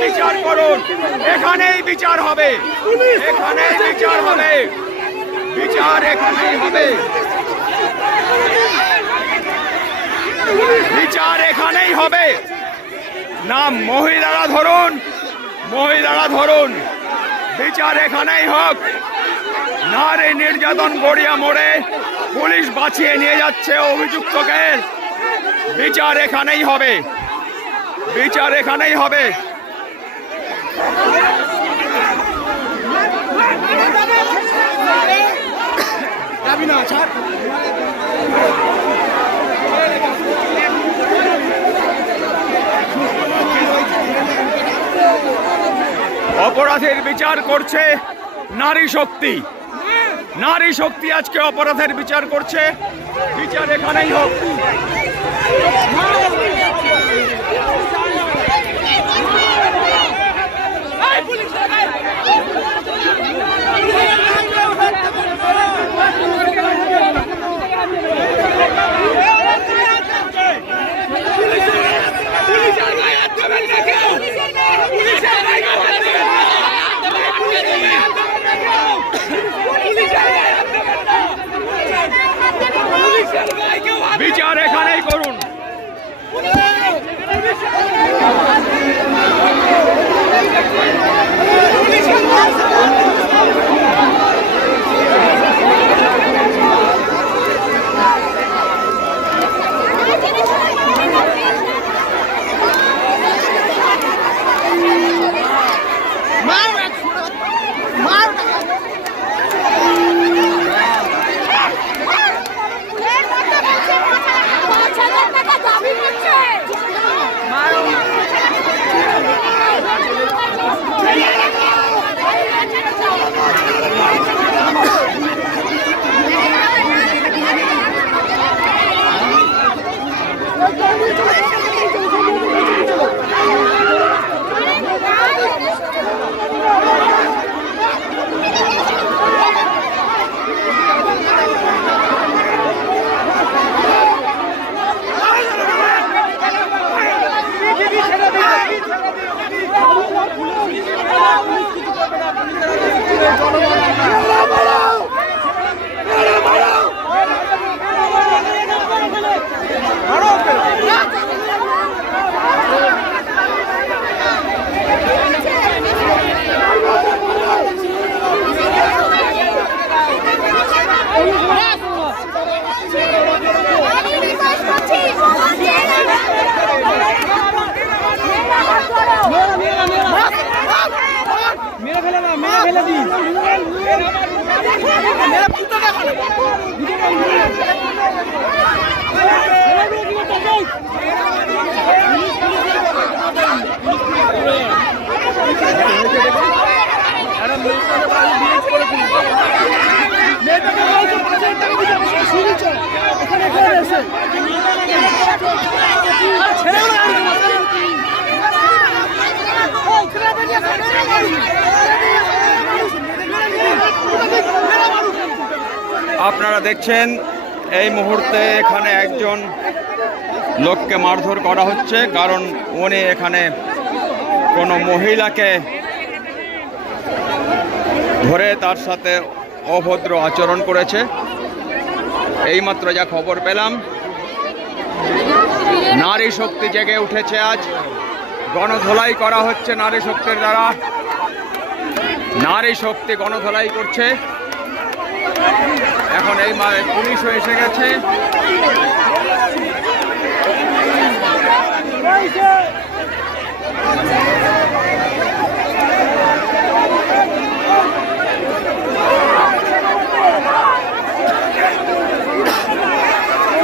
বিচার করুন। এখানেই বিচার হবে। এখানেই বিচার হবে। বিচার এখানেই হবে। বিচার এখানেই হবে। না মহিলারা ধরুন। মহিলারা ধরুন। বিচার এখানেই হোক। নারী নির্যাতন গড়িয়া মোড়ে পুলিশ বাঁচিয়ে নিয়ে যাচ্ছে অভিযুক্তকে। বিচার এখানেই হবে। বিচার এখানেই হবে। যাবি না ছাড়। অপরাধের বিচার করছে নারী শক্তি। নারী শক্তি আজকে অপরাধের বিচার করছে। বিচার এখানেই হোক। বিচার এখানেই করুন। মেরে ফেলে না আপনারা দেখছেন, এই মুহূর্তে এখানে একজন লোককে মারধর করা হচ্ছে, কারণ উনি এখানে কোনো মহিলাকে ধরে তার সাথে অভদ্র আচরণ করেছে। এইমাত্র যা খবর পেলাম, নারী শক্তি জেগে উঠেছে আজ। গণধোলাই করা হচ্ছে নারী শক্তির দ্বারা। নারী শক্তি গণধোলাই করছে। এখন এই পুলিশও এসে গেছে।